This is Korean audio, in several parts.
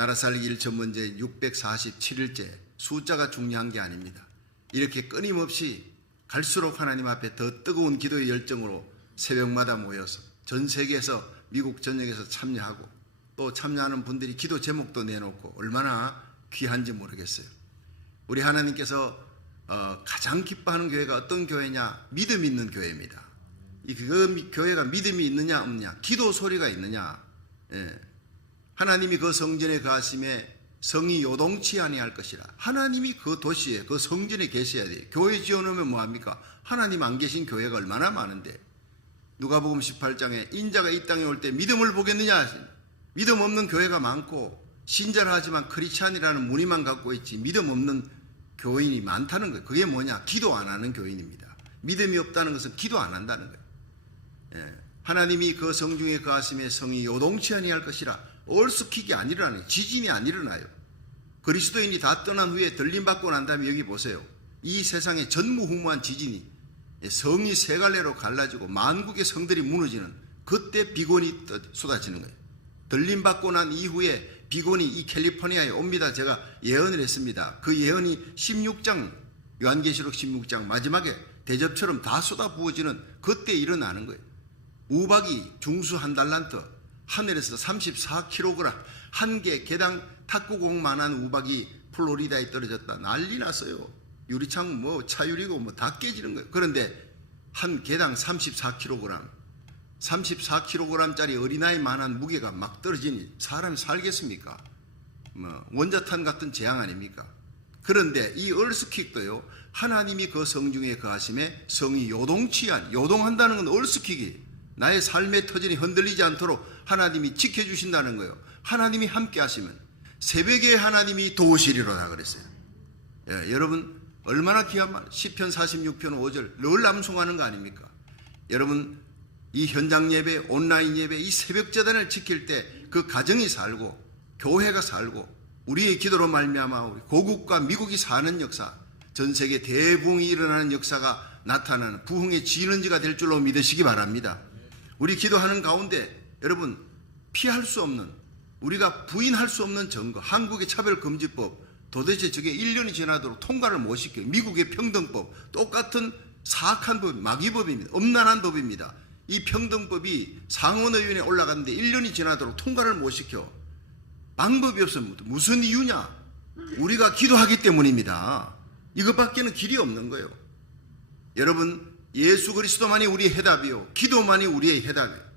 나라 살기 1천번째 647일째 숫자가 중요한 게 아닙니다. 이렇게 끊임없이 갈수록 하나님 앞에 더 뜨거운 기도의 열정으로 새벽마다 모여서 전 세계에서 미국 전역에서 참여하고 또 참여하는 분들이 기도 제목도 내놓고 얼마나 귀한지 모르겠어요. 우리 하나님께서 가장 기뻐하는 교회가 어떤 교회냐? 믿음 있는 교회입니다. 그 교회가 믿음이 있느냐 없느냐, 기도 소리가 있느냐. 하나님이 그 성전에 거하심에 성이 요동치 아니할 것이라. 하나님이 그 도시에 그 성전에 계셔야 돼요. 교회 지어놓으면 뭐합니까? 하나님 안 계신 교회가 얼마나 많은데. 누가복음 18장에 인자가 이 땅에 올 때 믿음을 보겠느냐. 믿음 없는 교회가 많고 신자라 하지만 크리스찬이라는 무늬만 갖고 있지 믿음 없는 교인이 많다는 거예요. 그게 뭐냐? 기도 안 하는 교인입니다. 믿음이 없다는 것은 기도 안 한다는 거예요. 하나님이 그 성중에 거하심에 성이 요동치 아니할 것이라. 얼스킥이 안 일어나요. 지진이 안 일어나요. 그리스도인이 다 떠난 후에 들림받고 난 다음에 여기 보세요. 이 세상에 전무후무한 지진이 성이 세 갈래로 갈라지고 만국의 성들이 무너지는 그때 비곤이 쏟아지는 거예요. 들림받고 난 이후에 비곤이 이 캘리포니아에 옵니다. 제가 예언을 했습니다. 그 예언이 16장 요한계시록 16장 마지막에 대접처럼 다 쏟아 부어지는 그때 일어나는 거예요. 우박이 중수 한 달란트, 하늘에서 34kg 한 개 개당 탁구공만한 우박이 플로리다에 떨어졌다. 난리 났어요. 유리창 뭐 차유리고 뭐 다 깨지는 거예요. 그런데 한 개당 34kg 34kg짜리 어린아이만한 무게가 막 떨어지니 사람이 살겠습니까? 뭐 원자탄 같은 재앙 아닙니까? 그런데 이 얼스킥도요, 하나님이 그 성중에 거하심에 성이 요동한다는 건 얼스킥이 나의 삶의 터전이 흔들리지 않도록 하나님이 지켜주신다는 거예요. 하나님이 함께 하시면 새벽에 하나님이 도우시리로다 그랬어요. 여러분 얼마나 귀한 말. 시편 46편 5절 늘 암송하는 거 아닙니까? 여러분 이 현장 예배, 온라인 예배, 이 새벽 재단을 지킬 때 그 가정이 살고 교회가 살고 우리의 기도로 말미암아 우리 고국과 미국이 사는 역사, 전 세계 대부흥이 일어나는 역사가 나타나는 부흥의 진원지가 될 줄로 믿으시기 바랍니다. 우리 기도하는 가운데 여러분 피할 수 없는, 우리가 부인할 수 없는 증거, 한국의 차별금지법, 도대체 저게 1년이 지나도록 통과를 못 시켜요. 미국의 평등법, 똑같은 사악한 법, 마귀법입니다. 엄난한 법입니다. 이 평등법이 상원의원에 올라갔는데 1년이 지나도록 통과를 못 시켜. 방법이 없습니다. 무슨 이유냐? 우리가 기도하기 때문입니다. 이것밖에는 길이 없는 거예요. 여러분 예수 그리스도만이 우리의 해답이요, 기도만이 우리의 해답이에요.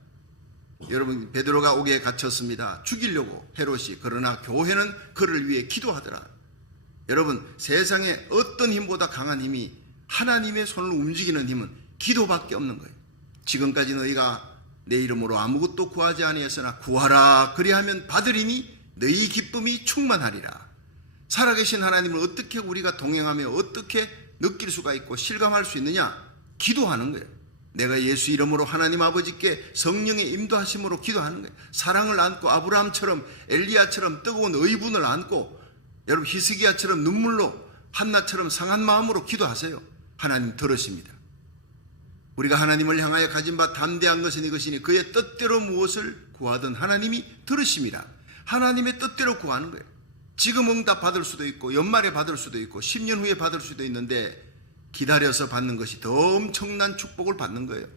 여러분 베드로가 옥에 갇혔습니다. 죽이려고 헤롯이. 그러나 교회는 그를 위해 기도하더라. 여러분 세상에 어떤 힘보다 강한 힘이, 하나님의 손을 움직이는 힘은 기도밖에 없는 거예요. 지금까지 너희가 내 이름으로 아무것도 구하지 아니했으나 구하라 그리하면 받으리니 너희 기쁨이 충만하리라. 살아계신 하나님을 어떻게 우리가 동행하며 어떻게 느낄 수가 있고 실감할 수 있느냐? 기도하는 거예요. 내가 예수 이름으로 하나님 아버지께 성령의 인도하심으로 기도하는 거예요. 사랑을 안고 아브라함처럼 엘리야처럼 뜨거운 의분을 안고 여러분 히스기야처럼 눈물로 한나처럼 상한 마음으로 기도하세요. 하나님 들으십니다. 우리가 하나님을 향하여 가진 바 담대한 것은 이것이니 그의 뜻대로 무엇을 구하든 하나님이 들으심이라. 하나님의 뜻대로 구하는 거예요. 지금 응답 받을 수도 있고 연말에 받을 수도 있고 10년 후에 받을 수도 있는데 기다려서 받는 것이 더 엄청난 축복을 받는 거예요.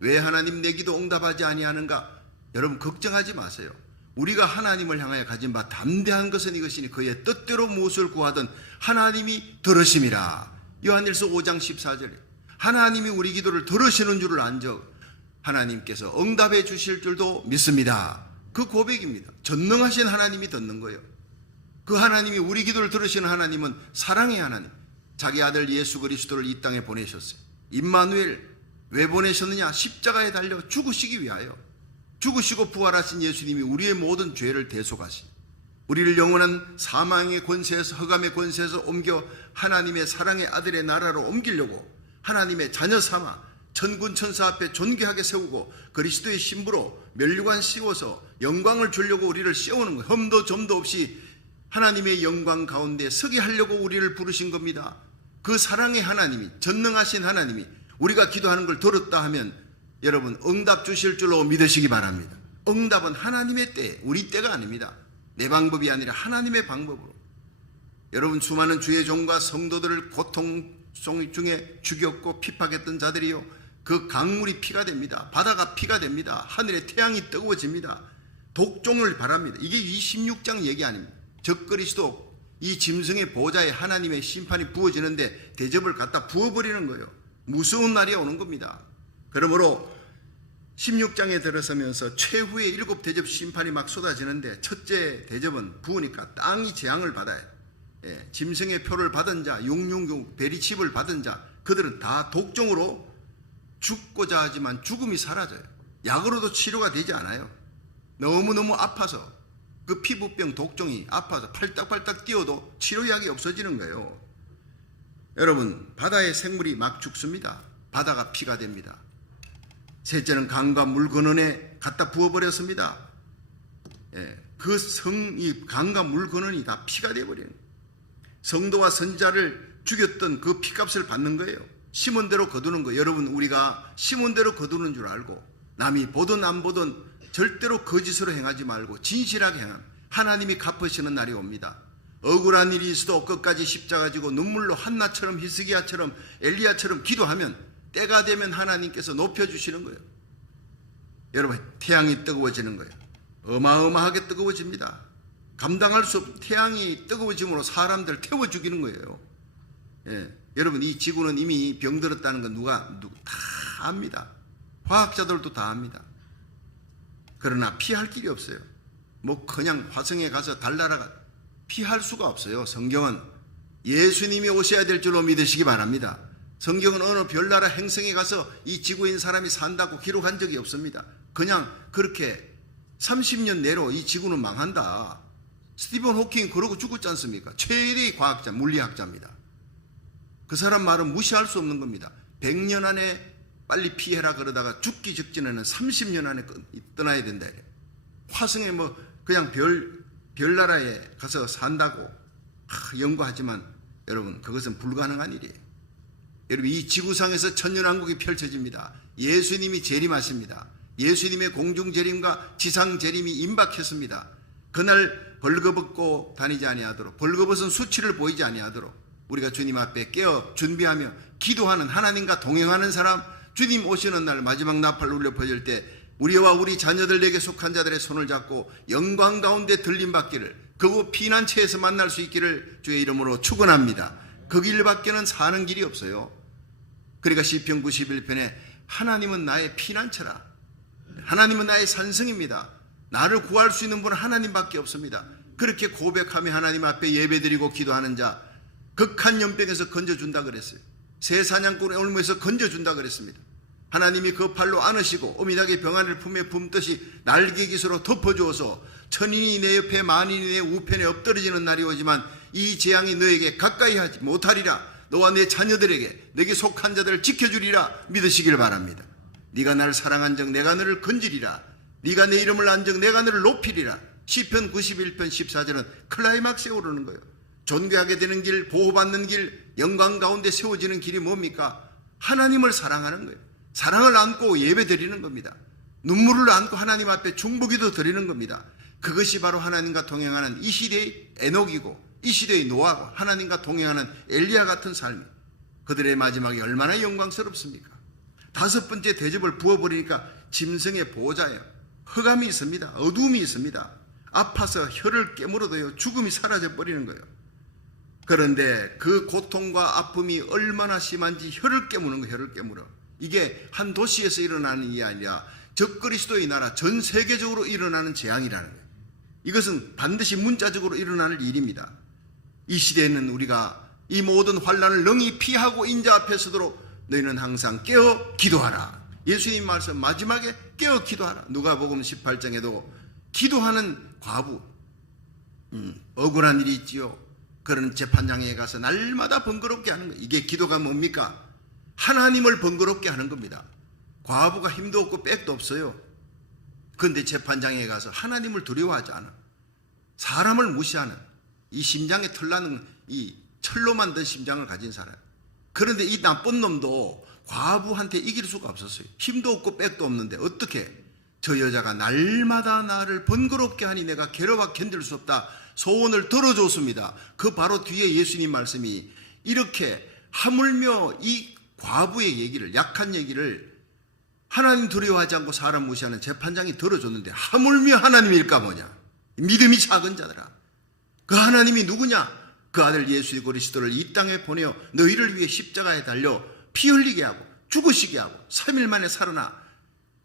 왜 하나님 내 기도 응답하지 아니하는가? 여러분 걱정하지 마세요. 우리가 하나님을 향하여 가진 바 담대한 것은 이것이니 그의 뜻대로 무엇을 구하든 하나님이 들으심이라. 요한일서 5장 14절에 하나님이 우리 기도를 들으시는 줄을 안적 하나님께서 응답해 주실 줄도 믿습니다. 그 고백입니다. 전능하신 하나님이 듣는 거예요. 그 하나님이 우리 기도를 들으시는 하나님은 사랑의 하나님, 자기 아들 예수 그리스도를 이 땅에 보내셨어요. 임마누엘. 왜 보내셨느냐? 십자가에 달려 죽으시기 위하여. 죽으시고 부활하신 예수님이 우리의 모든 죄를 대속하신, 우리를 영원한 사망의 권세에서, 흑암의 권세에서 옮겨 하나님의 사랑의 아들의 나라로 옮기려고 하나님의 자녀 삼아 천군 천사 앞에 존귀하게 세우고 그리스도의 신부로 면류관 씌워서 영광을 주려고 우리를 씌우는 거예요. 흠도 점도 없이 하나님의 영광 가운데 서게 하려고 우리를 부르신 겁니다. 그 사랑의 하나님이, 전능하신 하나님이 우리가 기도하는 걸 들었다 하면 여러분 응답 주실 줄로 믿으시기 바랍니다. 응답은 하나님의 때, 우리 때가 아닙니다. 내 방법이 아니라 하나님의 방법으로. 여러분, 수많은 주의 종과 성도들을 고통 중에 죽였고 핍박했던 자들이요, 그 강물이 피가 됩니다. 바다가 피가 됩니다. 하늘의 태양이 뜨거워집니다. 독종을 바랍니다. 이게 26장 얘기 아닙니다. 적그리스도 이 짐승의 보호자에 하나님의 심판이 부어지는데 대접을 갖다 부어버리는 거예요. 무서운 날이 오는 겁니다. 그러므로 16장에 들어서면서 최후의 7 대접 심판이 막 쏟아지는데, 첫째 대접은 부으니까 땅이 재앙을 받아요. 짐승의 표를 받은 자, 용융 베리칩을 받은 자, 그들은 다 독종으로 죽고자 하지만 죽음이 사라져요. 약으로도 치료가 되지 않아요. 너무너무 아파서, 그 피부병 독종이 아파서 팔딱팔딱 뛰어도 치료약이 없어지는 거예요. 여러분, 바다의 생물이 막 죽습니다. 바다가 피가 됩니다. 셋째는 강과 물 근원에 갖다 부어버렸습니다. 이 강과 물 근원이 다 피가 되어버리는 거예요. 성도와 선지자를 죽였던 그 피값을 받는 거예요. 심은 대로 거두는 거예요. 여러분, 우리가 심은 대로 거두는 줄 알고 남이 보든 안 보든 절대로 거짓으로 행하지 말고 진실하게 행하면 하나님이 갚으시는 날이 옵니다. 억울한 일이 있어도 끝까지 십자가 지고 눈물로 한나처럼 히스기야처럼 엘리야처럼 기도하면 때가 되면 하나님께서 높여주시는 거예요. 여러분, 태양이 뜨거워지는 거예요. 어마어마하게 뜨거워집니다. 감당할 수 없는 태양이 뜨거워짐으로 사람들 태워 죽이는 거예요. 여러분, 이 지구는 이미 병들었다는 건 누가 다 압니다. 화학자들도 다 압니다. 그러나 피할 길이 없어요. 뭐 그냥 화성에 가서 달나라가 피할 수가 없어요. 성경은 예수님이 오셔야 될 줄로 믿으시기 바랍니다. 성경은 어느 별나라 행성에 가서 이 지구인 사람이 산다고 기록한 적이 없습니다. 그냥 그렇게 30년 내로 이 지구는 망한다. 스티븐 호킹 그러고 죽었지 않습니까? 최대의 과학자, 물리학자입니다. 그 사람 말은 무시할 수 없는 겁니다. 100년 안에 빨리 피해라 그러다가 죽기 직전에는 30년 안에 떠나야 된다 이래요. 화성에 뭐 그냥 별나라에 가서 산다고 연구하지만 여러분, 그것은 불가능한 일이에요. 여러분, 이 지구상에서 천년왕국이 펼쳐집니다. 예수님이 재림하십니다. 예수님의 공중재림과 지상재림이 임박했습니다. 그날 벌거벗고 다니지 아니하도록, 벌거벗은 수치를 보이지 아니하도록 우리가 주님 앞에 깨어 준비하며 기도하는, 하나님과 동행하는 사람, 주님 오시는 날 마지막 나팔 울려 퍼질 때 우리와 우리 자녀들에게 속한 자들의 손을 잡고 영광 가운데 들림받기를, 그곳 피난처에서 만날 수 있기를 주의 이름으로 축원합니다. 그 길밖에는 사는 길이 없어요. 그러니까 시편 91편에 하나님은 나의 피난처라, 하나님은 나의 산성입니다. 나를 구할 수 있는 분은 하나님밖에 없습니다. 그렇게 고백하며 하나님 앞에 예배드리고 기도하는 자, 극한 연병에서 건져준다 그랬어요. 새 사냥꾼의 올무에서 건져준다 그랬습니다. 하나님이 그 팔로 안으시고 어미닭의 병아리를 품에 품듯이 날개깃으로 덮어주어서 천인이 내 옆에 만인이 내 우편에 엎드러지는 날이 오지만 이 재앙이 너에게 가까이 하지 못하리라. 너와 내 자녀들에게 내게 속한 자들을 지켜주리라 믿으시길 바랍니다. 네가 나를 사랑한 적 내가 너를 건지리라. 네가 내 이름을 안 적 내가 너를 높이리라. 시편 91편 14절은 클라이막스에 오르는 거예요. 존귀하게 되는 길, 보호받는 길, 영광 가운데 세워지는 길이 뭡니까? 하나님을 사랑하는 거예요. 사랑을 안고 예배 드리는 겁니다. 눈물을 안고 하나님 앞에 중보기도 드리는 겁니다. 그것이 바로 하나님과 동행하는 이 시대의 에녹이고 이 시대의 노아고 하나님과 동행하는 엘리야 같은 삶이 그들의 마지막이 얼마나 영광스럽습니까? 다섯 번째 대접을 부어버리니까 짐승의 보호자예요. 흑암이 있습니다. 어두움이 있습니다. 아파서 혀를 깨물어도요 죽음이 사라져버리는 거예요. 그런데 그 고통과 아픔이 얼마나 심한지 혀를 깨무는 거예요. 혀를 깨물어. 이게 한 도시에서 일어나는 일이 아니라 적그리스도의 나라 전 세계적으로 일어나는 재앙이라는 거예요. 이것은 반드시 문자적으로 일어나는 일입니다. 이 시대에는 우리가 이 모든 환난을 능히 피하고 인자 앞에 서도록 너희는 항상 깨어 기도하라. 예수님 말씀 마지막에 깨어 기도하라. 누가복음 18장에도 기도하는 과부, 억울한 일이 있지요. 그런 재판장에 가서 날마다 번거롭게 하는 거예요. 이게 기도가 뭡니까? 하나님을 번거롭게 하는 겁니다. 과부가 힘도 없고 빽도 없어요. 그런데 재판장에 가서 하나님을 두려워하지 않아. 사람을 무시하는, 이 심장에 털나는 이 철로 만든 심장을 가진 사람. 그런데 이 나쁜 놈도 과부한테 이길 수가 없었어요. 힘도 없고 빽도 없는데 어떻게 저 여자가 날마다 나를 번거롭게 하니 내가 괴로워 견딜 수 없다. 소원을 들어줬습니다. 그 바로 뒤에 예수님 말씀이 이렇게 하물며 이 과부의 얘기를, 약한 얘기를 하나님 두려워하지 않고 사람 무시하는 재판장이 들어줬는데 하물며 하나님일까 뭐냐. 믿음이 작은 자들아. 그 하나님이 누구냐? 그 아들 예수 그리스도를 이 땅에 보내어 너희를 위해 십자가에 달려 피 흘리게 하고 죽으시게 하고 3일 만에 살아나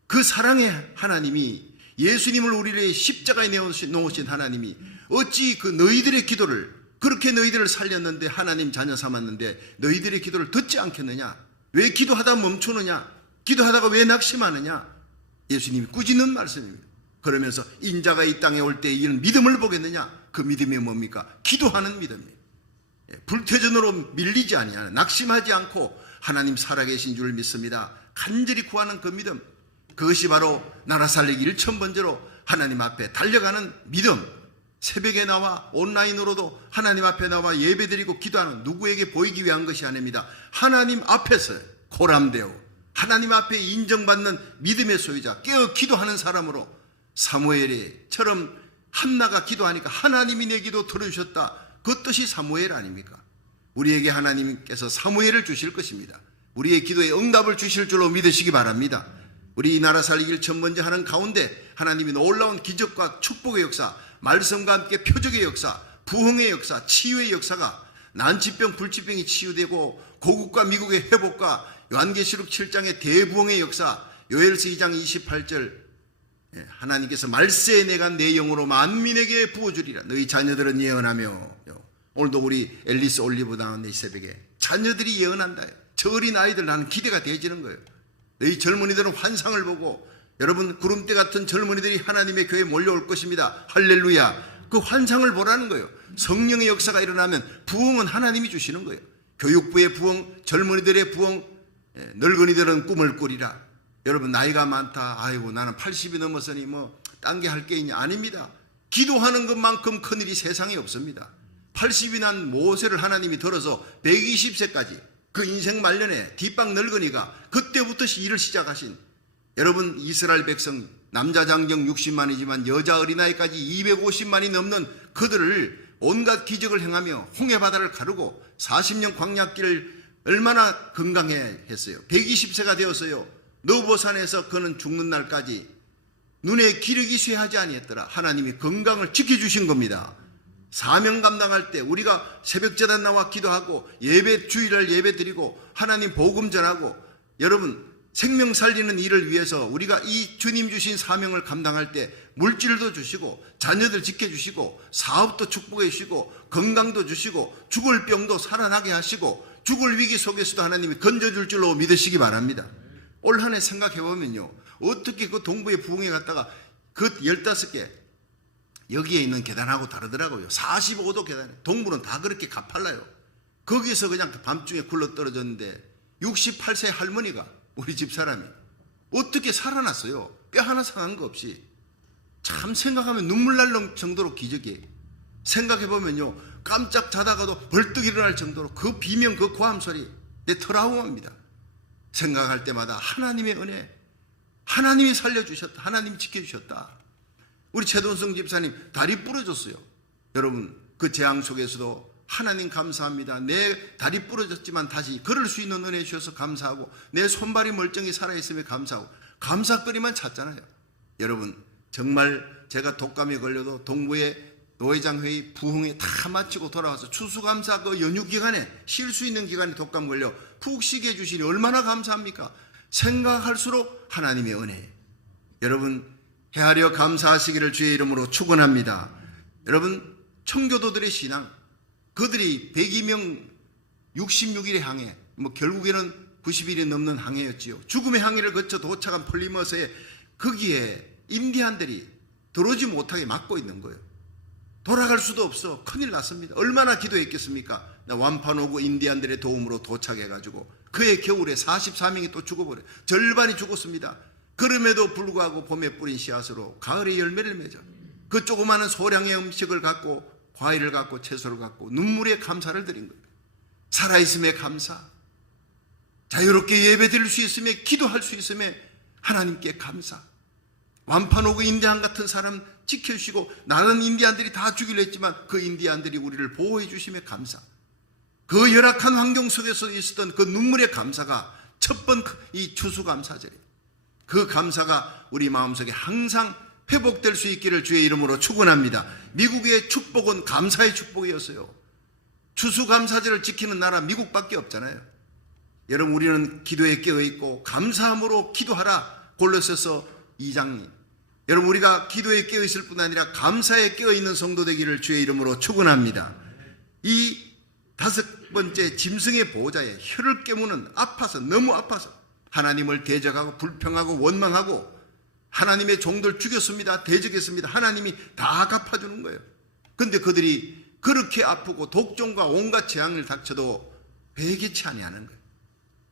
그 사랑의 하나님이 예수님을 우리를 위해 십자가에 놓으신 하나님이 어찌 그 너희들의 기도를 그렇게 너희들을 살렸는데 하나님 자녀 삼았는데 너희들의 기도를 듣지 않겠느냐? 왜 기도하다 멈추느냐? 기도하다가 왜 낙심하느냐? 예수님이 꾸짖는 말씀입니다. 그러면서 인자가 이 땅에 올 때 이런 믿음을 보겠느냐? 그 믿음이 뭡니까? 기도하는 믿음이에요. 불태전으로 밀리지 아니하는, 낙심하지 않고 하나님 살아계신 줄 믿습니다. 간절히 구하는 그 믿음, 그것이 바로 나라 살리기 1,000번째로 하나님 앞에 달려가는 믿음. 새벽에 나와 온라인으로도 하나님 앞에 나와 예배드리고 기도하는 누구에게 보이기 위한 것이 아닙니다. 하나님 앞에서 고람되어 하나님 앞에 인정받는 믿음의 소유자, 깨어 기도하는 사람으로 사무엘처럼 한나가 기도하니까 하나님이 내 기도 들어주셨다. 그 뜻이 사무엘 아닙니까? 우리에게 하나님께서 사무엘을 주실 것입니다. 우리의 기도에 응답을 주실 줄로 믿으시기 바랍니다. 우리 이 나라 살리기 1,000번째 하는 가운데 하나님이 놀라운 기적과 축복의 역사, 말씀과 함께 표적의 역사, 부흥의 역사, 치유의 역사가 난치병, 불치병이 치유되고 고국과 미국의 회복과 요한계시록 7장의 대부흥의 역사, 요엘서 2장 28절 하나님께서 말세에 내가 내 영으로 만민에게 부어주리라. 너희 자녀들은 예언하며. 오늘도 우리 앨리스 올리브 나온 이 새벽에 자녀들이 예언한다. 저 어린 아이들 나는 기대가 되어지는 거예요. 너희 젊은이들은 환상을 보고 여러분 구름대 같은 젊은이들이 하나님의 교회에 몰려올 것입니다. 할렐루야. 그 환상을 보라는 거예요. 성령의 역사가 일어나면 부흥은 하나님이 주시는 거예요. 교육부의 부흥, 젊은이들의 부흥, 늙은이들은 꿈을 꾸리라. 여러분 나이가 많다. 아이고 나는 80이 넘었으니 뭐 딴 게 할 게 있냐. 아닙니다. 기도하는 것만큼 큰일이 세상에 없습니다. 80이 난 모세를 하나님이 들어서 120세까지 그 인생 말년에 뒷방 늙은이가 그때부터 일을 시작하신 여러분 이스라엘 백성 남자 장정 60만이지만 여자 어린아이까지 250만이 넘는 그들을 온갖 기적을 행하며 홍해바다를 가르고 40년 광야길을 얼마나 건강해 했어요. 120세가 되었어요. 너보산에서 그는 죽는 날까지 눈에 기력이 쇠하지 아니했더라. 하나님이 건강을 지켜주신 겁니다. 사명 감당할 때 우리가 새벽제단 나와 기도하고 예배 주일날 예배 드리고 하나님 복음 전하고 여러분 생명 살리는 일을 위해서 우리가 이 주님 주신 사명을 감당할 때 물질도 주시고 자녀들 지켜주시고 사업도 축복해 주시고 건강도 주시고 죽을 병도 살아나게 하시고 죽을 위기 속에서도 하나님이 건져줄 줄로 믿으시기 바랍니다. 올 한 해 생각해보면요, 어떻게 그 동부의 부흥에 갔다가 그 15개 여기에 있는 계단하고 다르더라고요. 45도 계단, 동부는 다 그렇게 가팔라요. 거기서 그냥 밤중에 굴러 떨어졌는데 68세 할머니가 우리 집 사람이 어떻게 살아났어요? 뼈 하나 상한 거 없이. 참 생각하면 눈물 날 정도로 기적이에요. 생각해보면요, 깜짝 자다가도 벌떡 일어날 정도로 그 비명, 그 고함 소리 내 트라우마입니다. 생각할 때마다 하나님의 은혜, 하나님이 살려주셨다, 하나님이 지켜주셨다. 우리 최돈성 집사님 다리 부러졌어요. 여러분 그 재앙 속에서도 하나님 감사합니다. 내 다리 부러졌지만 다시 걸을 수 있는 은혜 주셔서 감사하고 내 손발이 멀쩡히 살아있음에 감사하고 감사거리만 찾잖아요. 여러분 정말 제가 독감에 걸려도 동부의 노회장회의 부흥회 다 마치고 돌아와서 추수감사 그 연휴 기간에 쉴 수 있는 기간에 독감 걸려 푹 쉬게 해주시니 얼마나 감사합니까? 생각할수록 하나님의 은혜. 여러분 헤아려 감사하시기를 주의 이름으로 축원합니다. 여러분 청교도들의 신앙, 그들이 102명 66일의 항해, 뭐 결국에는 90일이 넘는 항해였지요. 죽음의 항해를 거쳐 도착한 플리머스에 거기에 인디안들이 들어오지 못하게 막고 있는 거예요. 돌아갈 수도 없어. 큰일 났습니다. 얼마나 기도했겠습니까? 완파노구 인디안들의 도움으로 도착해가지고 그해 겨울에 44명이 또 죽어버려요. 절반이 죽었습니다. 그럼에도 불구하고 봄에 뿌린 씨앗으로 가을에 열매를 맺어 그 조그마한 소량의 음식을 갖고 과일을 갖고 채소를 갖고 눈물의 감사를 드린 거예요. 살아있음에 감사, 자유롭게 예배 드릴 수 있음에, 기도할 수 있음에 하나님께 감사. 완파노그 인디안 같은 사람 지켜주시고, 나는 인디안들이 다 죽이려 했지만 그 인디안들이 우리를 보호해 주심에 감사. 그 열악한 환경 속에서 있었던 그 눈물의 감사가 첫 번 이 추수감사절이에요. 그 감사가 우리 마음속에 항상 회복될 수 있기를 주의 이름으로 축원합니다. 미국의 축복은 감사의 축복이었어요. 추수감사절을 지키는 나라 미국밖에 없잖아요. 여러분, 우리는 기도에 깨어있고 감사함으로 기도하라. 골로새서 2장. 여러분, 우리가 기도에 깨어있을 뿐 아니라 감사에 깨어있는 성도 되기를 주의 이름으로 축원합니다. 이 다섯 번째, 짐승의 보호자의 혀를 깨무는, 아파서, 너무 아파서 하나님을 대적하고 불평하고 원망하고 하나님의 종들 죽였습니다, 대적했습니다. 하나님이 다 갚아주는 거예요. 그런데 그들이 그렇게 아프고 독종과 온갖 재앙을 닥쳐도 회개치 아니하는 거예요.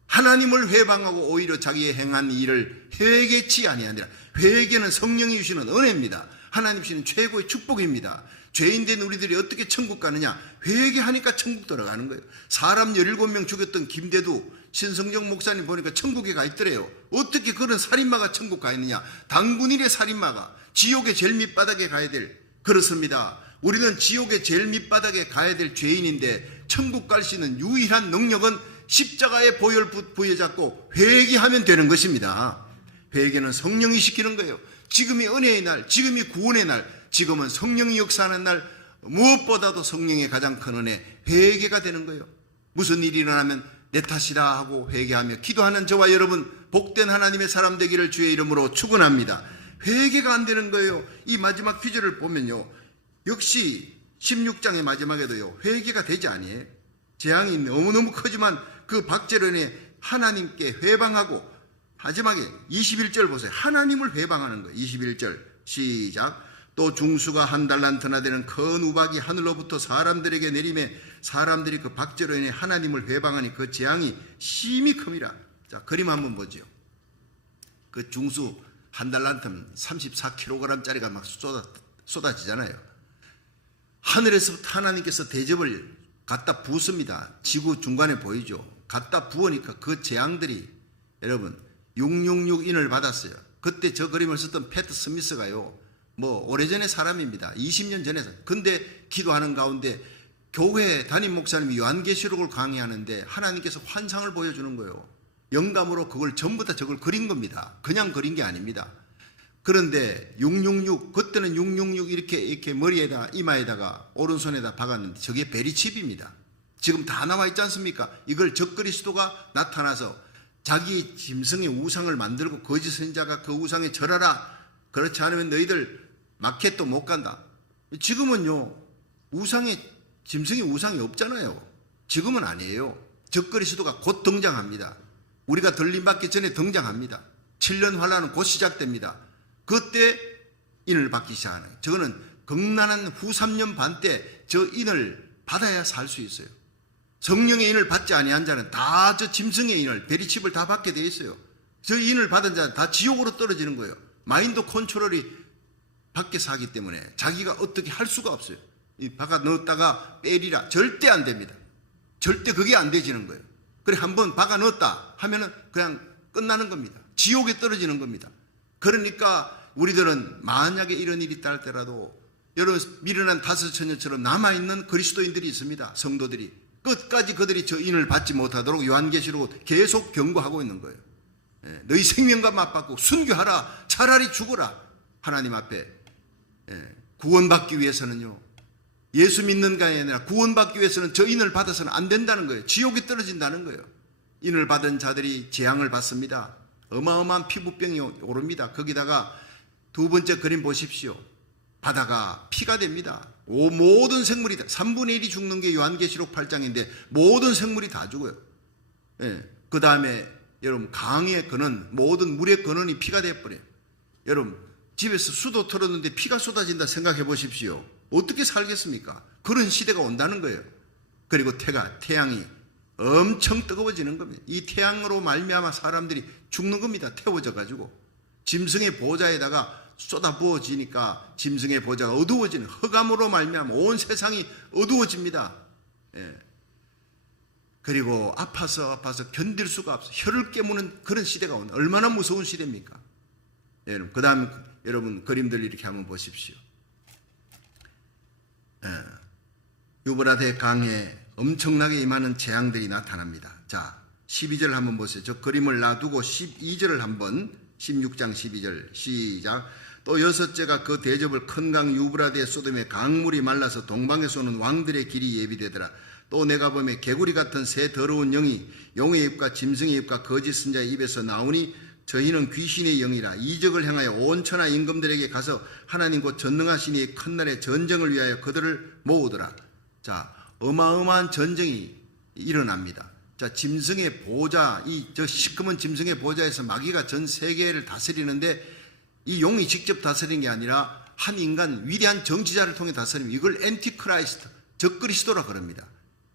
하나님을 회방하고 오히려 자기의 행한 일을 회개치 아니하니라. 회개는 성령이 주시는 은혜입니다. 하나님 주시는 최고의 축복입니다. 죄인된 우리들이 어떻게 천국 가느냐? 회개하니까 천국 들어가는 거예요. 사람 17명 죽였던 김대두 신성정 목사님 보니까 천국에 가 있더래요. 어떻게 그런 살인마가 천국 가 있느냐? 당군일의 살인마가 지옥의 제일 밑바닥에 가야 될, 그렇습니다. 우리는 지옥의 제일 밑바닥에 가야 될 죄인인데 천국 갈 수 있는 유일한 능력은 십자가의 보혈 부여잡고 회개하면 되는 것입니다. 회개는 성령이 시키는 거예요. 지금이 은혜의 날, 지금이 구원의 날, 지금은 성령이 역사하는 날, 무엇보다도 성령의 가장 큰 은혜, 회개가 되는 거예요. 무슨 일이 일어나면 내 탓이다 하고 회개하며 기도하는 저와 여러분, 복된 하나님의 사람 되기를 주의 이름으로 축원합니다. 회개가 안 되는 거예요. 이 마지막 귀절을 보면요, 역시 16장의 마지막에도요, 회개가 되지 아니에요. 재앙이 너무너무 크지만 그 박제론에 하나님께 회방하고, 마지막에 21절 보세요. 하나님을 회방하는 거예요. 21절 시작. 또 중수가 한 달란트나 되는 큰 우박이 하늘로부터 사람들에게 내림에 사람들이 그 박제로 인해 하나님을 회방하니 그 재앙이 심히 큽니다. 자, 그림 한번 보죠. 그 중수 한 달란트는 34kg짜리가 막 쏟아지잖아요. 하늘에서부터 하나님께서 대접을 갖다 부습니다. 지구 중간에 보이죠. 갖다 부으니까 그 재앙들이, 여러분, 666인을 받았어요. 그때 저 그림을 썼던 패트 스미스가요, 오래전의 사람입니다. 20년 전에. 근데 기도하는 가운데 교회 담임 목사님이 요한계시록을 강의하는데 하나님께서 환상을 보여주는 거예요. 영감으로 그걸 전부 다 저걸 그린 겁니다. 그냥 그린 게 아닙니다. 그런데 666, 그때는 666 이렇게 머리에다, 이마에다가, 오른손에다 박았는데 저게 베리칩입니다. 지금 다 나와 있지 않습니까? 이걸 적그리스도가 나타나서 자기 짐승의 우상을 만들고 거짓 선지자가 그 우상에 절하라. 그렇지 않으면 너희들 마켓도 못 간다. 지금은요, 짐승의 우상이 없잖아요. 지금은 아니에요. 적그리스도가 곧 등장합니다. 우리가 들림받기 전에 등장합니다. 7년 환란은 곧 시작됩니다. 그때 인을 받기 시작하는 거예요. 저거는 극난한 후 3년 반 때 저 인을 받아야 살 수 있어요. 성령의 인을 받지 아니한 자는 다 저 짐승의 인을, 베리칩을 다 받게 되어 있어요. 저 인을 받은 자는 다 지옥으로 떨어지는 거예요. 마인드 컨트롤이 밖에서 하기 때문에 자기가 어떻게 할 수가 없어요. 박아 넣었다가 빼리라, 절대 안 됩니다. 절대 그게 안 되지는 거예요. 그래, 한번 박아 넣었다 하면은 그냥 끝나는 겁니다. 지옥에 떨어지는 겁니다. 그러니까 우리들은 만약에 이런 일이 있다 할때라도, 여러분, 미련한 다섯 처녀처럼 남아있는 그리스도인들이 있습니다. 성도들이 끝까지 그들이 저 인을 받지 못하도록 요한계시록을 계속 경고하고 있는 거예요. 너희 생명과 맞받고 순교하라, 차라리 죽어라. 하나님 앞에 구원받기 위해서는요, 예수 믿는 게 아니라 구원받기 위해서는 저 인을 받아서는 안 된다는 거예요. 지옥에 떨어진다는 거예요. 인을 받은 자들이 재앙을 받습니다. 어마어마한 피부병이 오릅니다. 거기다가 두 번째 그림 보십시오. 바다가 피가 됩니다. 모든 생물이 다, 3분의 1이 죽는 게 요한계시록 8장인데 모든 생물이 다 죽어요. 그 다음에 여러분, 강의 근원, 모든 물의 근원이 피가 되어버려요. 여러분, 집에서 수도 틀었는데 피가 쏟아진다 생각해 보십시오. 어떻게 살겠습니까? 그런 시대가 온다는 거예요. 그리고 태양이 엄청 뜨거워지는 겁니다. 이 태양으로 말미암아 사람들이 죽는 겁니다. 태워져 가지고 짐승의 보좌에다가 쏟아 부어지니까 짐승의 보좌가 어두워지는, 흑암으로 말미암아 온 세상이 어두워집니다. 그리고 아파서 견딜 수가 없어 혀를 깨무는 그런 시대가 온다. 얼마나 무서운 시대입니까? 그 다음 여러분 그림들 이렇게 한번 보십시오. 유브라데 강에 엄청나게 임하는 재앙들이 나타납니다. 자, 12절 한번 보세요. 저 그림을 놔두고 12절을 한번 16장 12절 시작. 또 여섯째가 그 대접을 큰 강 유브라데 소돔에 강물이 말라서 동방에서 오는 왕들의 길이 예비되더라. 또 내가 보매 개구리 같은 새 더러운 영이 용의 입과 짐승의 입과 거짓 선자의 입에서 나오니 저희는 귀신의 영이라 이적을 향하여 온 천하 임금들에게 가서 하나님 곧 전능하신 이의 큰 날의 전쟁을 위하여 그들을 모으더라. 자, 어마어마한 전쟁이 일어납니다. 자, 짐승의 보좌, 저 시커먼 짐승의 보좌에서 마귀가 전 세계를 다스리는데 이 용이 직접 다스리는 게 아니라 한 인간 위대한 정치자를 통해 다스리면 이걸 엔티크라이스트, 적그리스도라 그럽니다.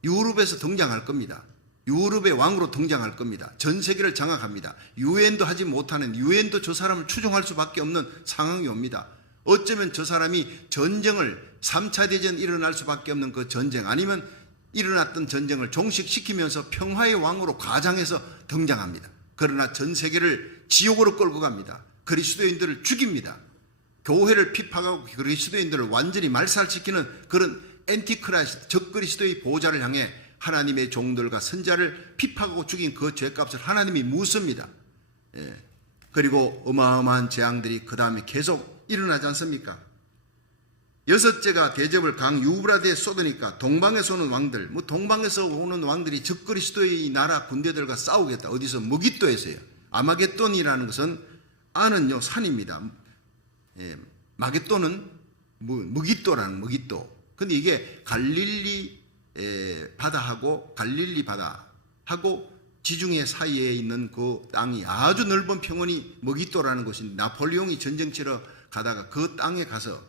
유럽에서 등장할 겁니다. 유럽의 왕으로 등장할 겁니다. 전 세계를 장악합니다. 유엔도 하지 못하는, 유엔도 저 사람을 추종할 수밖에 없는 상황이 옵니다. 어쩌면 저 사람이 전쟁을 3차 대전 일어날 수밖에 없는 그 전쟁 아니면 일어났던 전쟁을 종식시키면서 평화의 왕으로 가장해서 등장합니다. 그러나 전 세계를 지옥으로 끌고 갑니다. 그리스도인들을 죽입니다. 교회를 핍박하고 그리스도인들을 완전히 말살시키는 그런 엔티크라이스트, 적그리스도의 보호자를 향해 하나님의 종들과 선자를 핍박하고 죽인 그 죄값을 하나님이 묻습니다. 그리고 어마어마한 재앙들이 그 다음에 계속 일어나지 않습니까? 여섯째가 대접을 강 유브라데에 쏟으니까 동방에서 오는 왕들, 동방에서 오는 왕들이 적그리스도의 나라 군대들과 싸우겠다. 어디서? 무깃도에서요. 아마겟돈이라는 것은 아는요 산입니다. 마겟돈은 무깃도라는 무깃도. 근데 이게 갈릴리 바다하고 지중해 사이에 있는 그 땅이 아주 넓은 평원이 무깃도라는 곳인데 나폴레옹이 전쟁 치러 가다가 그 땅에 가서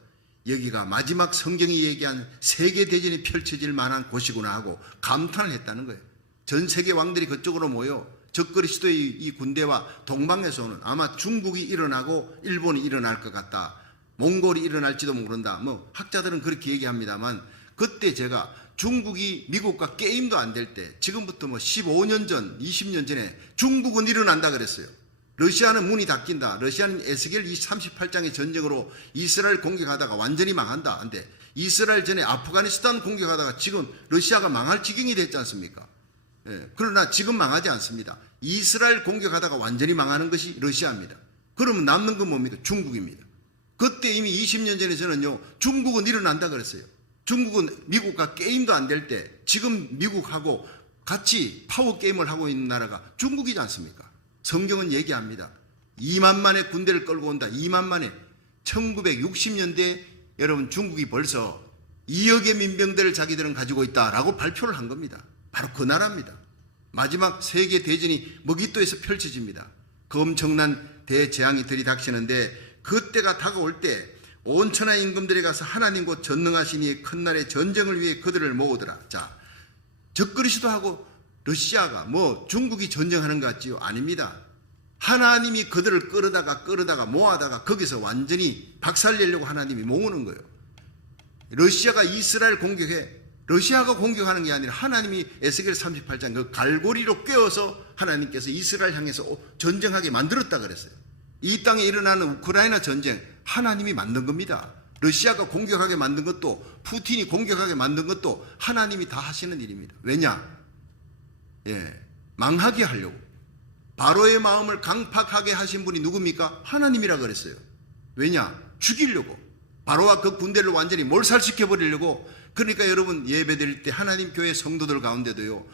여기가 마지막 성경이 얘기한 세계대전이 펼쳐질 만한 곳이구나 하고 감탄을 했다는 거예요. 전 세계 왕들이 그쪽으로 모여 적그리스도의 이 군대와 동방에서 오는 아마 중국이 일어나고 일본이 일어날 것 같다. 몽골이 일어날지도 모른다. 학자들은 그렇게 얘기합니다만 그때 제가 중국이 미국과 게임도 안 될 때 지금부터 15년 전, 20년 전에 중국은 일어난다 그랬어요. 러시아는 문이 닫힌다. 러시아는 에스겔 38장의 전쟁으로 이스라엘 공격하다가 완전히 망한다. 근데 이스라엘 전에 아프가니스탄 공격하다가 지금 러시아가 망할 지경이 됐지 않습니까? 그러나 지금 망하지 않습니다. 이스라엘 공격하다가 완전히 망하는 것이 러시아입니다. 그러면 남는 건 뭡니까? 중국입니다. 그때 이미 20년 전에 저는요 중국은 일어난다 그랬어요. 중국은 미국과 게임도 안 될 때 지금 미국하고 같이 파워게임을 하고 있는 나라가 중국이지 않습니까? 성경은 얘기합니다. 2만 만의 군대를 끌고 온다. 2만 만에 1960년대 여러분 중국이 벌써 2억의 민병대를 자기들은 가지고 있다라고 발표를 한 겁니다. 바로 그 나라입니다. 마지막 세계 대전이 무깃도에서 펼쳐집니다. 그 엄청난 대재앙이 들이닥치는데 그때가 다가올 때 온 천하 임금들에 가서 하나님 곧 전능하신 이의 큰 날의 전쟁을 위해 그들을 모으더라. 자, 적그리스도하고 러시아가 중국이 전쟁하는 것 같지요? 아닙니다. 하나님이 그들을 끌어다가 모아다가 거기서 완전히 박살내려고 하나님이 모으는 거예요. 러시아가 이스라엘 공격해 러시아가 공격하는 게 아니라 하나님이 에스겔 38장 그 갈고리로 꿰어서 하나님께서 이스라엘 향해서 전쟁하게 만들었다 그랬어요. 이 땅에 일어나는 우크라이나 전쟁 하나님이 만든 겁니다. 러시아가 공격하게 만든 것도 푸틴이 공격하게 만든 것도 하나님이 다 하시는 일입니다. 왜냐? 망하게 하려고. 바로의 마음을 강팍하게 하신 분이 누굽니까? 하나님이라 그랬어요. 왜냐? 죽이려고. 바로와 그 군대를 완전히 몰살시켜버리려고. 그러니까 여러분 예배드릴 때 하나님 교회 성도들 가운데도요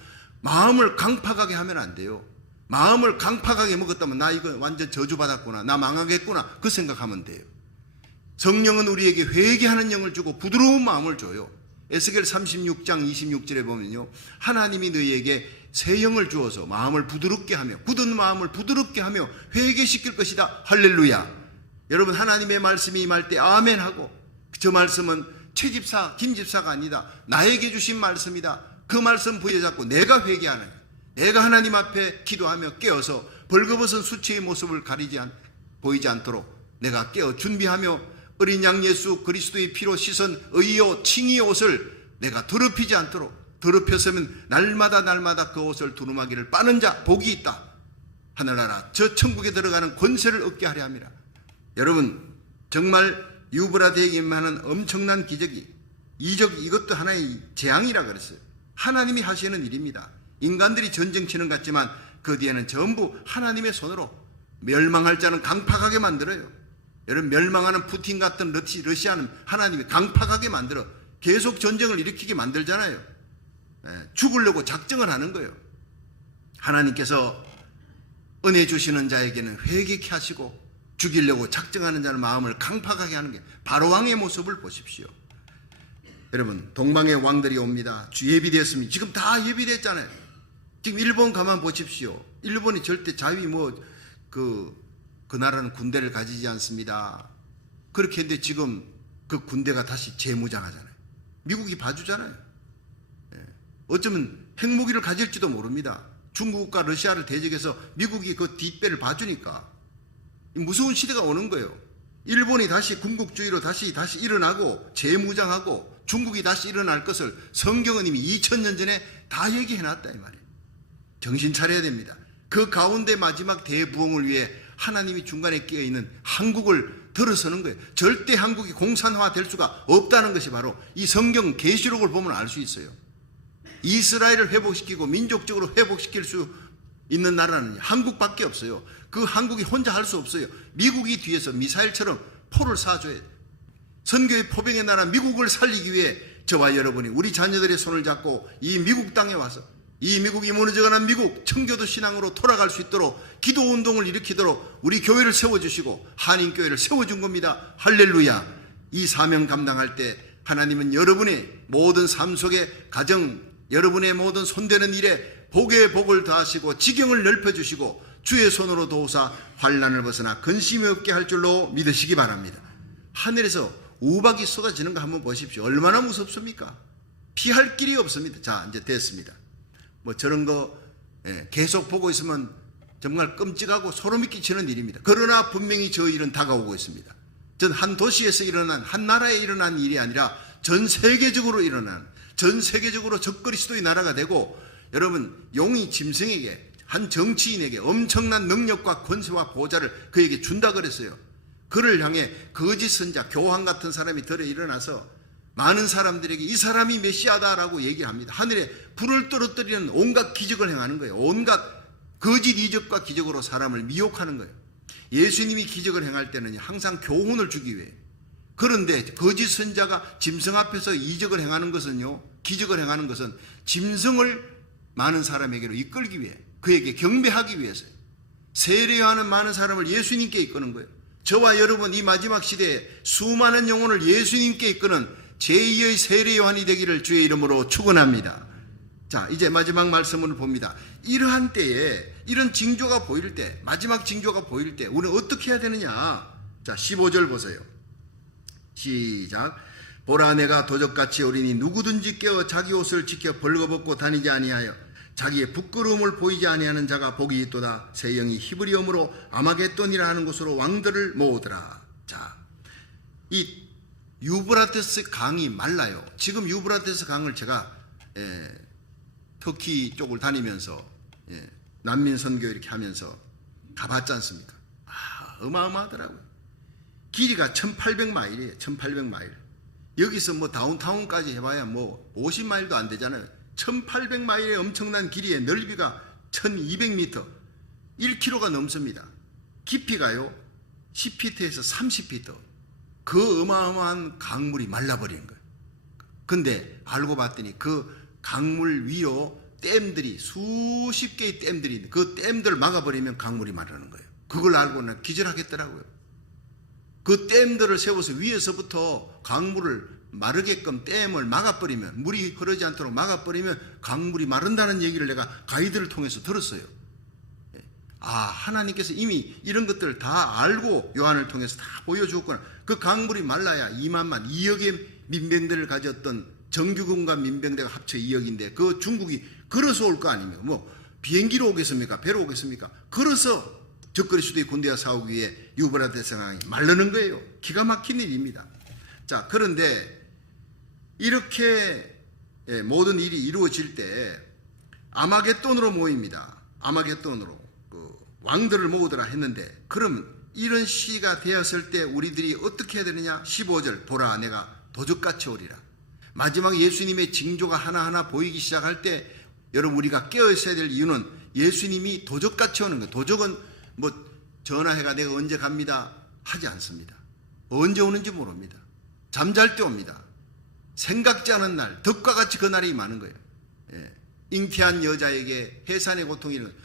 마음을 강팍하게 하면 안 돼요. 마음을 강팍하게 먹었다면 나 이거 완전 저주받았구나, 나 망하겠구나 그 생각하면 돼요. 성령은 우리에게 회개하는 영을 주고 부드러운 마음을 줘요. 에스겔 36장 26절에 보면요 하나님이 너희에게 새 영을 주어서 마음을 부드럽게 하며 굳은 마음을 부드럽게 하며 회개시킬 것이다. 할렐루야. 여러분 하나님의 말씀이 임할 때 아멘 하고, 저 말씀은 최집사 김집사가 아니다. 나에게 주신 말씀이다. 그 말씀 부여잡고 내가 회개하는, 내가 하나님 앞에 기도하며 깨어서 벌거벗은 수치의 모습을 보이지 않도록 내가 깨어 준비하며 어린 양 예수 그리스도의 피로 씻은 의요 칭의의 옷을 내가 더럽히지 않도록, 더럽혔으면 날마다 그 옷을 두루마기를 빠는 자 복이 있다. 하늘나라 저 천국에 들어가는 권세를 얻게 하려 함이라. 여러분 정말 유브라데에게만은 엄청난 기적이 이것도 하나의 재앙이라 그랬어요. 하나님이 하시는 일입니다. 인간들이 전쟁 치는 것 같지만 그 뒤에는 전부 하나님의 손으로 멸망할 자는 강팍하게 만들어요. 여러분 멸망하는 푸틴 같은 러시아는 하나님이 강팍하게 만들어 계속 전쟁을 일으키게 만들잖아요. 죽으려고 작정을 하는 거예요. 하나님께서 은혜 주시는 자에게는 회개케 하시고 죽이려고 작정하는 자는 마음을 강팍하게 하는 게 바로 왕의 모습을 보십시오. 여러분 동방의 왕들이 옵니다. 예비됐습니다. 지금 다 예비됐잖아요. 지금 일본 가만 보십시오. 일본이 절대 자위 그 나라는 군대를 가지지 않습니다. 그렇게 했는데 지금 그 군대가 다시 재무장하잖아요. 미국이 봐주잖아요. 어쩌면 핵무기를 가질지도 모릅니다. 중국과 러시아를 대적해서 미국이 그 뒷배를 봐주니까 무서운 시대가 오는 거예요. 일본이 다시 군국주의로 다시 일어나고 재무장하고 중국이 다시 일어날 것을 성경은 이미 2000년 전에 다 얘기해놨다 이 말이에요. 정신 차려야 됩니다. 그 가운데 마지막 대부흥을 위해 하나님이 중간에 끼어있는 한국을 들어서는 거예요. 절대 한국이 공산화될 수가 없다는 것이 바로 이 성경 계시록을 보면 알 수 있어요. 이스라엘을 회복시키고 민족적으로 회복시킬 수 있는 나라는 한국밖에 없어요. 그 한국이 혼자 할 수 없어요. 미국이 뒤에서 미사일처럼 포를 쏴줘야 돼요. 선교의 포병의 나라 미국을 살리기 위해 저와 여러분이 우리 자녀들의 손을 잡고 이 미국 땅에 와서 이 미국이 무너져가는 미국 청교도 신앙으로 돌아갈 수 있도록 기도운동을 일으키도록 우리 교회를 세워주시고 한인교회를 세워준 겁니다. 할렐루야. 이 사명 감당할 때 하나님은 여러분의 모든 삶 속에 가정 여러분의 모든 손대는 일에 복에 복을 더하시고 지경을 넓혀주시고 주의 손으로 도우사 환난을 벗어나 근심이 없게 할 줄로 믿으시기 바랍니다. 하늘에서 우박이 쏟아지는 거 한번 보십시오. 얼마나 무섭습니까? 피할 길이 없습니다. 자, 이제 됐습니다. 뭐 저런 거 계속 보고 있으면 정말 끔찍하고 소름이 끼치는 일입니다. 그러나 분명히 저 일은 다가오고 있습니다. 전 한 도시에서 일어난 한 나라에 일어난 일이 아니라 전 세계적으로 일어난 전 세계적으로 적그리스도의 나라가 되고 여러분 용이 짐승에게 한 정치인에게 엄청난 능력과 권세와 보좌를 그에게 준다 그랬어요. 그를 향해 거짓 선자 교황 같은 사람이 들어 일어나서 많은 사람들에게 이 사람이 메시아다라고 얘기합니다. 하늘에 불을 떨어뜨리는 온갖 기적을 행하는 거예요. 온갖 거짓 이적과 기적으로 사람을 미혹하는 거예요. 예수님이 기적을 행할 때는 항상 교훈을 주기 위해. 그런데 거짓 선자가 짐승 앞에서 이적을 행하는 것은요, 기적을 행하는 것은 짐승을 많은 사람에게로 이끌기 위해, 그에게 경배하기 위해서요. 세례하는 많은 사람을 예수님께 이끄는 거예요. 저와 여러분 이 마지막 시대에 수많은 영혼을 예수님께 이끄는 제2의 세례 요한이 되기를 주의 이름으로 축원합니다. 자, 이제 마지막 말씀을 봅니다. 이러한 때에 이런 징조가 보일 때, 마지막 징조가 보일 때 우리는 어떻게 해야 되느냐? 자, 15절 보세요. 시작. 보라, 내가 도적같이 오리니 누구든지 깨어 자기 옷을 지켜 벌거벗고 다니지 아니하여 자기의 부끄러움을 보이지 아니하는 자가 복이 있도다. 새 영이 히브리어로 아마겟돈이라 하는 곳으로 왕들을 모으더라. 자, 이 유브라테스 강이 말라요. 지금 유브라테스 강을 제가 터키 쪽을 다니면서 난민 선교 이렇게 하면서 가봤지 않습니까? 어마어마하더라고요. 길이가 1800마일이에요. 1800마일. 여기서 뭐 다운타운까지 해봐야 뭐 50마일도 안 되잖아요. 1800마일의 엄청난 길이에 넓이가 1200m, 1km가 넘습니다. 깊이가요 10피트에서 30피트. 그 어마어마한 강물이 말라버리는 거예요. 근데 알고 봤더니 그 강물 위로 댐들이 수십 개의 댐들이 있는데 그 댐들을 막아버리면 강물이 마르는 거예요. 그걸 알고는 기절하겠더라고요. 그 댐들을 세워서 위에서부터 강물을 마르게끔 댐을 막아버리면, 물이 흐르지 않도록 막아버리면 강물이 마른다는 얘기를 내가 가이드를 통해서 들었어요. 하나님께서 이미 이런 것들을 다 알고 요한을 통해서 다 보여주었구나. 그 강물이 말라야 2만만 2억의 민병대를 가졌던 정규군과 민병대가 합쳐 2억인데 그 중국이 걸어서 올 거 아닙니까? 뭐 비행기로 오겠습니까? 배로 오겠습니까? 걸어서 적그리스도의 군대와 싸우기 위해 유브라데스 강이 마르는 거예요. 기가 막힌 일입니다. 자, 그런데 이렇게 모든 일이 이루어질 때 아마겟돈으로 모입니다. 아마겟돈으로 그 왕들을 모으더라 했는데, 그럼 이런 시기가 되었을 때 우리들이 어떻게 해야 되느냐? 15절 보라 내가 도적같이 오리라. 마지막 예수님의 징조가 하나하나 보이기 시작할 때 여러분 우리가 깨어 있어야 될 이유는 예수님이 도적같이 오는 거예요. 도적은 뭐 전화해가 내가 언제 갑니다 하지 않습니다. 언제 오는지 모릅니다. 잠잘 때 옵니다. 생각지 않은 날, 덕과 같이 그 날이 많은 거예요. 예. 잉태한 여자에게 해산의 고통이 일어나요.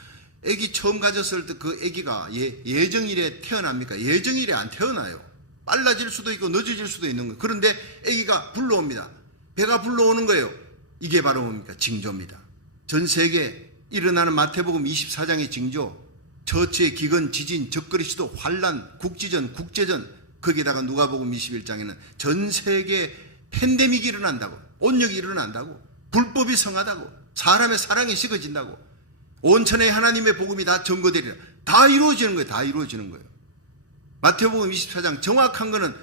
아기 처음 가졌을 때 그 아기가 예정일에 태어납니까? 예정일에 안 태어나요. 빨라질 수도 있고 늦어질 수도 있는 거예요. 그런데 아기가 불러옵니다. 배가 불러오는 거예요. 이게 바로 뭡니까? 징조입니다. 전 세계에 일어나는 마태복음 24장의 징조, 처치의 기근, 지진, 적그리스도, 환란, 국지전, 국제전, 거기에다가 누가복음 21장에는 전 세계에 팬데믹이 일어난다고, 온역이 일어난다고, 불법이 성하다고, 사람의 사랑이 식어진다고, 온천에 하나님의 복음이 다 전거되리라. 다 이루어지는 거예요. 다 이루어지는 거예요. 마태복음 24장 정확한 거는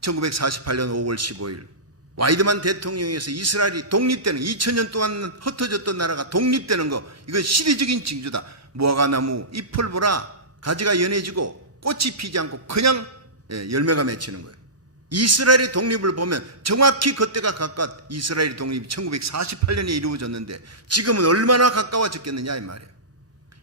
1948년 5월 15일 와이드만 대통령에서 이스라엘이 독립되는 2000년 동안 흩어졌던 나라가 독립되는 거, 이건 시대적인 징조다. 무화과나무 잎을 보라, 가지가 연해지고 꽃이 피지 않고 그냥 열매가 맺히는 거예요. 이스라엘의 독립을 보면 정확히 그때가 가까워. 이스라엘의 독립이 1948년에 이루어졌는데 지금은 얼마나 가까워졌겠느냐 이 말이에요.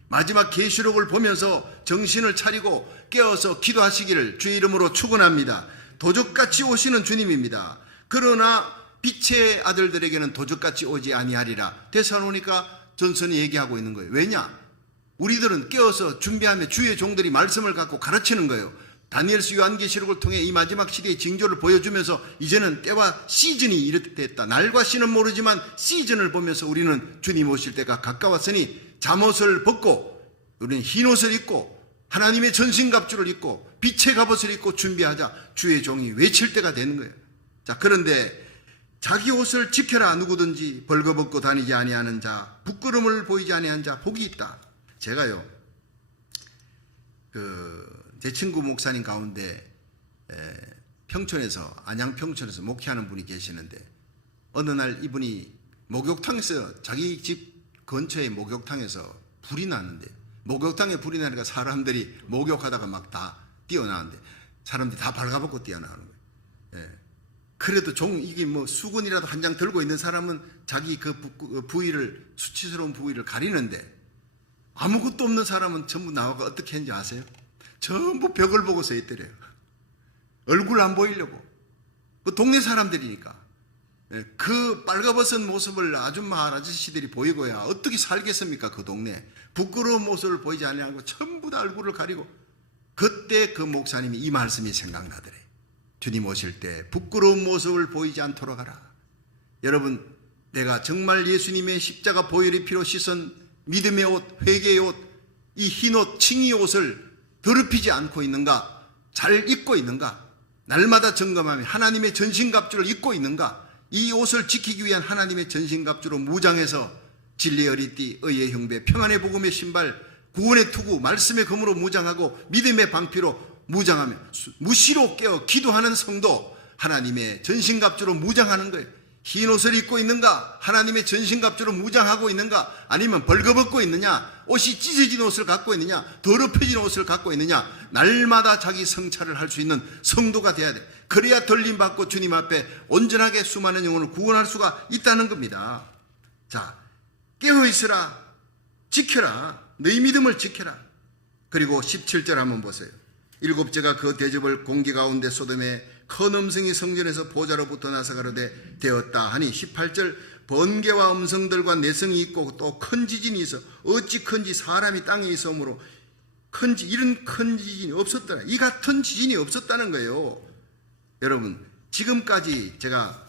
마지막 계시록을 보면서 정신을 차리고 깨어서 기도하시기를 주의 이름으로 축원합니다. 도적같이 오시는 주님입니다. 그러나 빛의 아들들에게는 도적같이 오지 아니하리라. 데살로니가 전서는 얘기하고 있는 거예요. 왜냐? 우리들은 깨어서 준비하며 주의 종들이 말씀을 갖고 가르치는 거예요. 다니엘서 요한계시록을 통해 이 마지막 시대의 징조를 보여주면서 이제는 때와 시즌이 이르됐다. 날과 시는 모르지만 시즌을 보면서 우리는 주님 오실 때가 가까웠으니 잠옷을 벗고 우리는 흰옷을 입고 하나님의 전신갑주를 입고 빛의 갑옷을 입고 준비하자. 주의 종이 외칠 때가 되는 거예요. 자, 그런데 자기 옷을 지켜라. 누구든지 벌거벗고 다니지 아니하는 자, 부끄러움을 보이지 아니하는 자 복이 있다. 제가요 제 친구 목사님 가운데 평촌에서, 안양 평촌에서 목회하는 분이 계시는데 어느 날 이분이 목욕탕에서, 자기 집 근처의 목욕탕에서 불이 났는데, 목욕탕에 불이 나니까 사람들이 목욕하다가 막 다 뛰어나는데 사람들이 다 발가벗고 뛰어나오는 거예요. 그래도 이게 뭐 수건이라도 한 장 들고 있는 사람은 자기 그 부위를, 수치스러운 부위를 가리는데 아무것도 없는 사람은 전부 나와가 어떻게 했는지 아세요? 전부 벽을 보고 서 있더래요. 얼굴 안 보이려고. 그 동네 사람들이니까. 그 빨가벗은 모습을 아줌마 아저씨들이 보이고야 어떻게 살겠습니까? 그 동네. 부끄러운 모습을 보이지 않으려고 전부 다 얼굴을 가리고. 그때 그 목사님이 이 말씀이 생각나더래. 주님 오실 때 부끄러운 모습을 보이지 않도록 하라. 여러분, 내가 정말 예수님의 십자가 보혈의 피로 씻은 믿음의 옷, 회개의 옷, 이 흰옷, 칭의 옷을 더럽히지 않고 있는가? 잘 입고 있는가? 날마다 점검하며 하나님의 전신갑주를 입고 있는가? 이 옷을 지키기 위한 하나님의 전신갑주로 무장해서 진리의 어리띠, 의의 형배, 평안의 복음의 신발, 구원의 투구, 말씀의 검으로 무장하고 믿음의 방피로 무장하며 무시로 깨어 기도하는 성도, 하나님의 전신갑주로 무장하는 거예요. 흰 옷을 입고 있는가? 하나님의 전신갑주로 무장하고 있는가? 아니면 벌거벗고 있느냐? 옷이 찢어진 옷을 갖고 있느냐? 더럽혀진 옷을 갖고 있느냐? 날마다 자기 성찰을 할 수 있는 성도가 돼야 돼. 그래야 돌림받고 주님 앞에 온전하게 수많은 영혼을 구원할 수가 있다는 겁니다. 자, 깨어있으라, 지켜라, 너희 믿음을 지켜라. 그리고 17절 한번 보세요. 일곱째가 그 대접을 공기 가운데 쏟음에 큰 음성이 성전에서 보좌로부터 나서 가로되 되었다 하니 18절 번개와 음성들과 내성이 있고 또 큰 지진이 있어 어찌 큰지 사람이 땅에 있으므로 이런 큰 지진이 없었더라. 이 같은 지진이 없었다는 거예요. 여러분, 지금까지 제가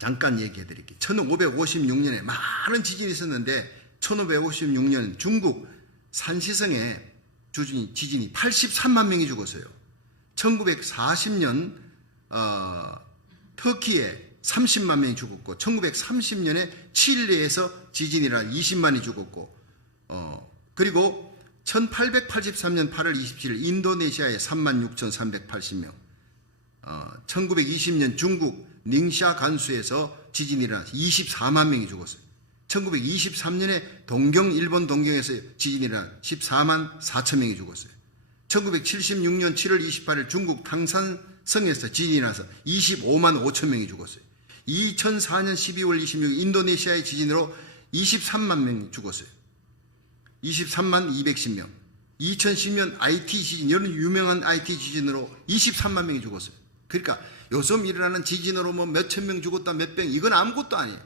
잠깐 얘기해 드릴게요. 1556년에 많은 지진이 있었는데 1556년 중국 산시성에 지진이 83만 명이 죽었어요. 1940년 터키에 30만 명이 죽었고 1930년에 칠레에서 지진이라 20만이 죽었고 그리고 1883년 8월 27일 인도네시아에 36,380명 1920년 중국 닝샤 간수에서 지진이라 24만 명이 죽었어요. 1923년에 일본 동경에서 지진이라 14만 4천 명이 죽었어요. 1976년 7월 28일 중국 탕산성에서 지진이 나서 25만 5천 명이 죽었어요. 2004년 12월 26일 인도네시아의 지진으로 23만 명이 죽었어요. 23만 210명. 2010년 IT 지진, 여러 유명한 IT 지진으로 23만 명이 죽었어요. 그러니까 요즘 일어나는 지진으로 뭐 몇천 명 죽었다 몇백, 이건 아무것도 아니에요.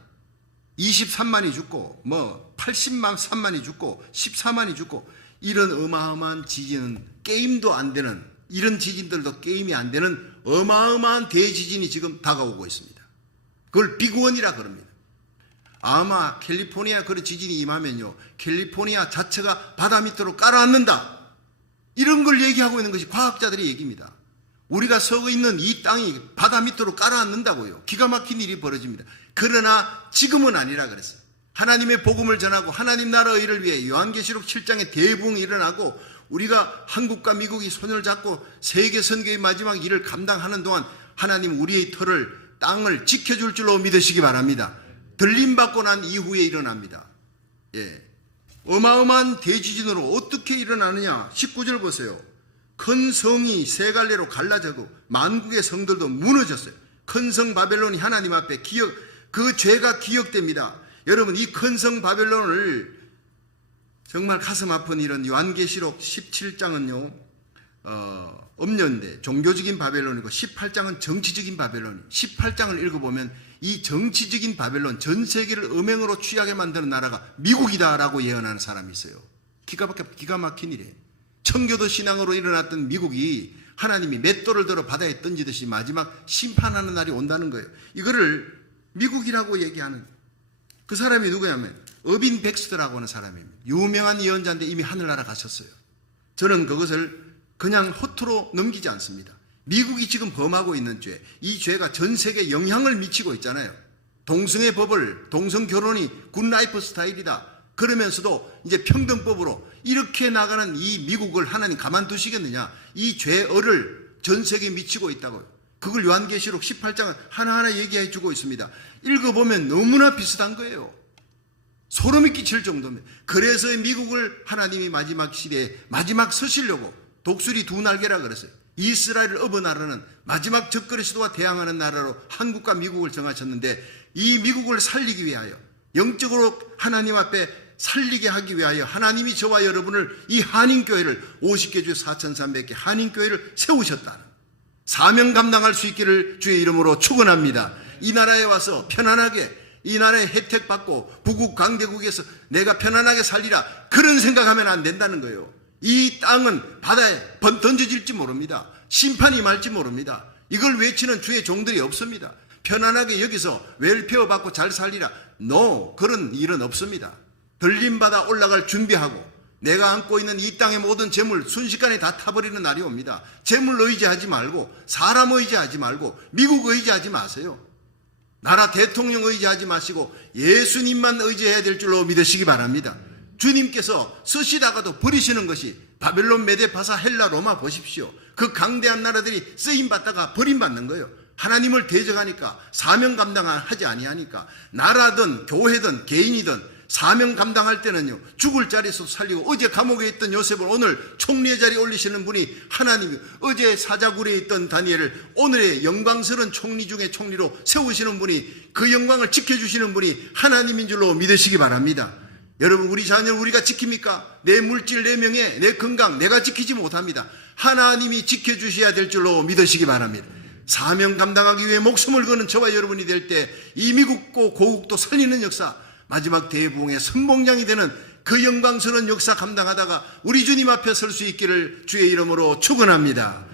23만이 죽고 뭐 80만 3만이 죽고 14만이 죽고, 이런 어마어마한 지진은 게임도 안 되는, 이런 지진들도 게임이 안 되는 어마어마한 대지진이 지금 다가오고 있습니다. 그걸 빅원이라 그럽니다. 아마 캘리포니아 그런 지진이 임하면요, 캘리포니아 자체가 바다 밑으로 깔아앉는다, 이런 걸 얘기하고 있는 것이 과학자들의 얘기입니다. 우리가 서고 있는 이 땅이 바다 밑으로 깔아앉는다고요. 기가 막힌 일이 벌어집니다. 그러나 지금은 아니라 그랬어요. 하나님의 복음을 전하고 하나님 나라의 일을 위해 요한계시록 7장의 대부흥이 일어나고, 우리가 한국과 미국이 손을 잡고 세계 선교의 마지막 일을 감당하는 동안 하나님 우리의 땅을 지켜줄 줄로 믿으시기 바랍니다. 들림받고 난 이후에 일어납니다. 예. 어마어마한 대지진으로 어떻게 일어나느냐. 19절 보세요. 큰 성이 세 갈래로 갈라져고 만국의 성들도 무너졌어요. 큰 성 바벨론이 하나님 앞에 그 죄가 기억됩니다. 여러분, 이 큰 성 바벨론을, 정말 가슴 아픈 이런 요한계시록 17장은요 엄년대 종교적인 바벨론이고 18장은 정치적인 바벨론. 18장을 읽어보면 이 정치적인 바벨론, 전 세계를 음행으로 취하게 만드는 나라가 미국이다라고 예언하는 사람이 있어요. 기가 막힌 일이에요. 청교도 신앙으로 일어났던 미국이 하나님이 맷돌을 들어 바다에 던지듯이 마지막 심판하는 날이 온다는 거예요. 이거를 미국이라고 얘기하는 그 사람이 누구냐면 어빈 백스터라고 하는 사람입니다. 유명한 예언자인데 이미 하늘나라 가셨어요. 저는 그것을 그냥 허투루 넘기지 않습니다. 미국이 지금 범하고 있는 죄, 이 죄가 전 세계에 영향을 미치고 있잖아요. 동성애 법을, 동성 결혼이 굿라이프 스타일이다 그러면서도 이제 평등법으로 이렇게 나가는 이 미국을 하나님 가만두시겠느냐. 이 죄를 전 세계에 미치고 있다고요. 그걸 요한계시록 18장은 하나하나 얘기해 주고 있습니다. 읽어보면 너무나 비슷한 거예요. 소름이 끼칠 정도면. 그래서 미국을 하나님이 마지막 시대에 마지막 서시려고 독수리 두 날개라 그랬어요. 이스라엘을 업어 나라는 마지막 적그리스도와 대항하는 나라로 한국과 미국을 정하셨는데, 이 미국을 살리기 위하여, 영적으로 하나님 앞에 살리게 하기 위하여 하나님이 저와 여러분을, 이 한인교회를 50개 주 4,300개 한인교회를 세우셨다는 사명 감당할 수 있기를 주의 이름으로 축원합니다. 이 나라에 와서 편안하게 이 나라의 혜택 받고 부국 강대국에서 내가 편안하게 살리라, 그런 생각하면 안 된다는 거예요. 이 땅은 바다에 던져질지 모릅니다. 심판이 말지 모릅니다. 이걸 외치는 주의 종들이 없습니다. 편안하게 여기서 웰페어 받고 잘 살리라. No, 그런 일은 없습니다. 들림받아 올라갈 준비하고 내가 안고 있는 이 땅의 모든 재물 순식간에 다 타버리는 날이 옵니다. 재물 의지하지 말고, 사람 의지하지 말고, 미국 의지하지 마세요. 나라 대통령 의지하지 마시고 예수님만 의지해야 될 줄로 믿으시기 바랍니다. 주님께서 쓰시다가도 버리시는 것이 바벨론, 메데, 바사, 헬라, 로마 보십시오. 그 강대한 나라들이 쓰임받다가 버림받는 거예요. 하나님을 대적하니까, 사명 감당하지 아니하니까. 나라든 교회든 개인이든 사명 감당할 때는요, 죽을 자리에서 살리고, 어제 감옥에 있던 요셉을 오늘 총리의 자리에 올리시는 분이 하나님이, 어제 사자굴에 있던 다니엘을 오늘의 영광스러운 총리 중에 총리로 세우시는 분이, 그 영광을 지켜주시는 분이 하나님인 줄로 믿으시기 바랍니다. 여러분, 우리 자녀를 우리가 지킵니까? 내 물질, 내 명예, 내 건강 내가 지키지 못합니다. 하나님이 지켜주셔야 될 줄로 믿으시기 바랍니다. 사명 감당하기 위해 목숨을 거는 저와 여러분이 될 때 이 미국고 고국도 살리는 역사, 마지막 대부흥의 선봉장이 되는 그 영광스러운 역사 감당하다가 우리 주님 앞에 설 수 있기를 주의 이름으로 축원합니다.